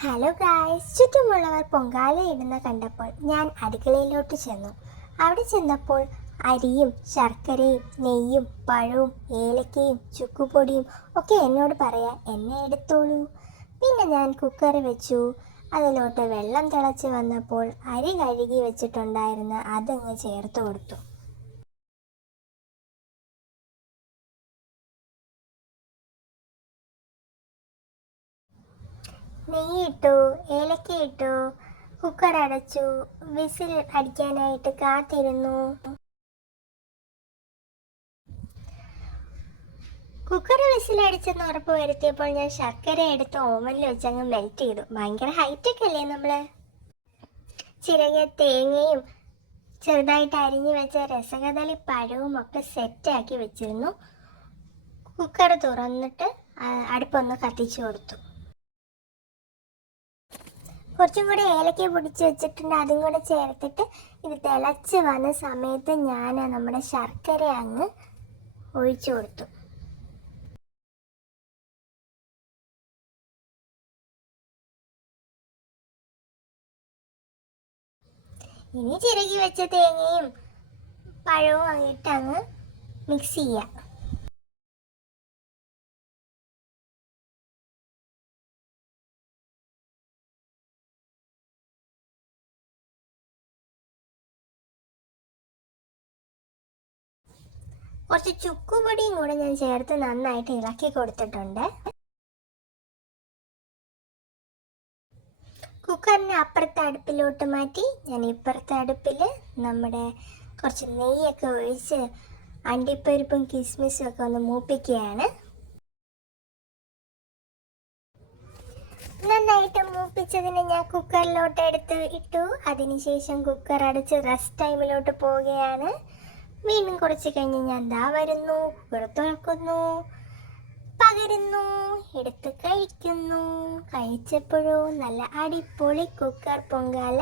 Hello guys, ചുറ്റുമുള്ളവർ പൊങ്കാലയിടുന്ന കണ്ടപ്പോൾ ഞാൻ അടുക്കളയിലോട്ട് ചെന്നു. അവിടെ ചെന്നപ്പോൾ അരിയും ശർക്കരയും നെയ്യും പഴവും ഏലക്കയും ചുക്കുപൊടിയും ഒക്കെ എന്നോട് പറയാൻ എന്നെ എടുത്തോളൂ. പിന്നെ ഞാൻ കുക്കർ വെച്ചു. അതിലോട്ട് വെള്ളം തിളച്ച് വന്നപ്പോൾ അരി കഴുകി വെച്ചിട്ടുണ്ടായിരുന്ന അതങ്ങ് ചേർത്ത് കൊടുത്തു. നെയ്യിട്ടു, ഏലക്ക ഇട്ടു, കുക്കർ അടച്ചു, വിസിൽ അടിക്കാനായിട്ട് കാത്തിരുന്നു. കുക്കർ വിസിലടിച്ചെന്ന് ഉറപ്പ് വരുത്തിയപ്പോൾ ഞാൻ ശർക്കര എടുത്ത് ഓവനിൽ വെച്ചങ്ങ് മെൽറ്റ് ചെയ്തു. ഭയങ്കര ഹൈറ്റൊക്കെ അല്ലേ നമ്മള്. ചിരകിയ തേങ്ങയും ചെറുതായിട്ട് അരിഞ്ഞു വെച്ച രസകദളി പഴവും ഒക്കെ സെറ്റാക്കി വെച്ചിരുന്നു. കുക്കർ തുറന്നിട്ട് അടുപ്പൊന്ന് കത്തിച്ചു കൊടുത്തു. കുറച്ചും കൂടി ഏലക്ക പൊടിച്ച് വെച്ചിട്ടുണ്ട്, അതും കൂടെ ചേർത്തിട്ട് ഇത് തിളച്ച് വന്ന സമയത്ത് ഞാൻ നമ്മുടെ ശർക്കര അങ്ങ് ഒഴിച്ചു കൊടുത്തു. ഇനി ചിരകി വെച്ച തേങ്ങയും പഴവും ആയിട്ട് അങ്ങ് മിക്സ് ചെയ്യാം. കുറച്ച് ചുക്കുപൊടിയും കൂടെ ഞാൻ ചേർത്ത് നന്നായിട്ട് ഇളക്കി കൊടുത്തിട്ടുണ്ട്. കുക്കറിനെ അപ്പുറത്തെ അടുപ്പിലോട്ട് മാറ്റി ഞാൻ ഇപ്പുറത്തെ അടുപ്പിൽ നമ്മുടെ കുറച്ച് നെയ്യൊക്കെ ഒഴിച്ച് അണ്ടിപ്പരിപ്പും കിസ്മിസും ഒക്കെ ഒന്ന് മൂപ്പിക്കുകയാണ്. നന്നായിട്ട് മൂപ്പിച്ചതിനെ ഞാൻ കുക്കറിലോട്ട് എടുത്ത് ഇട്ടു. അതിനുശേഷം കുക്കർ അടച്ച് റെസ്റ്റ് ടൈമിലോട്ട് പോവുകയാണ്. വീണ്ടും കുറച്ച് കഴിഞ്ഞ് ഞാൻ ദാ വരുന്നു, കുക്കർ തുറക്കുന്നു, പകരുന്നു, എടുത്ത് കഴിക്കുന്നു. കഴിച്ചപ്പോഴോ നല്ല അടിപൊളി കുക്കർ പൊങ്കാല.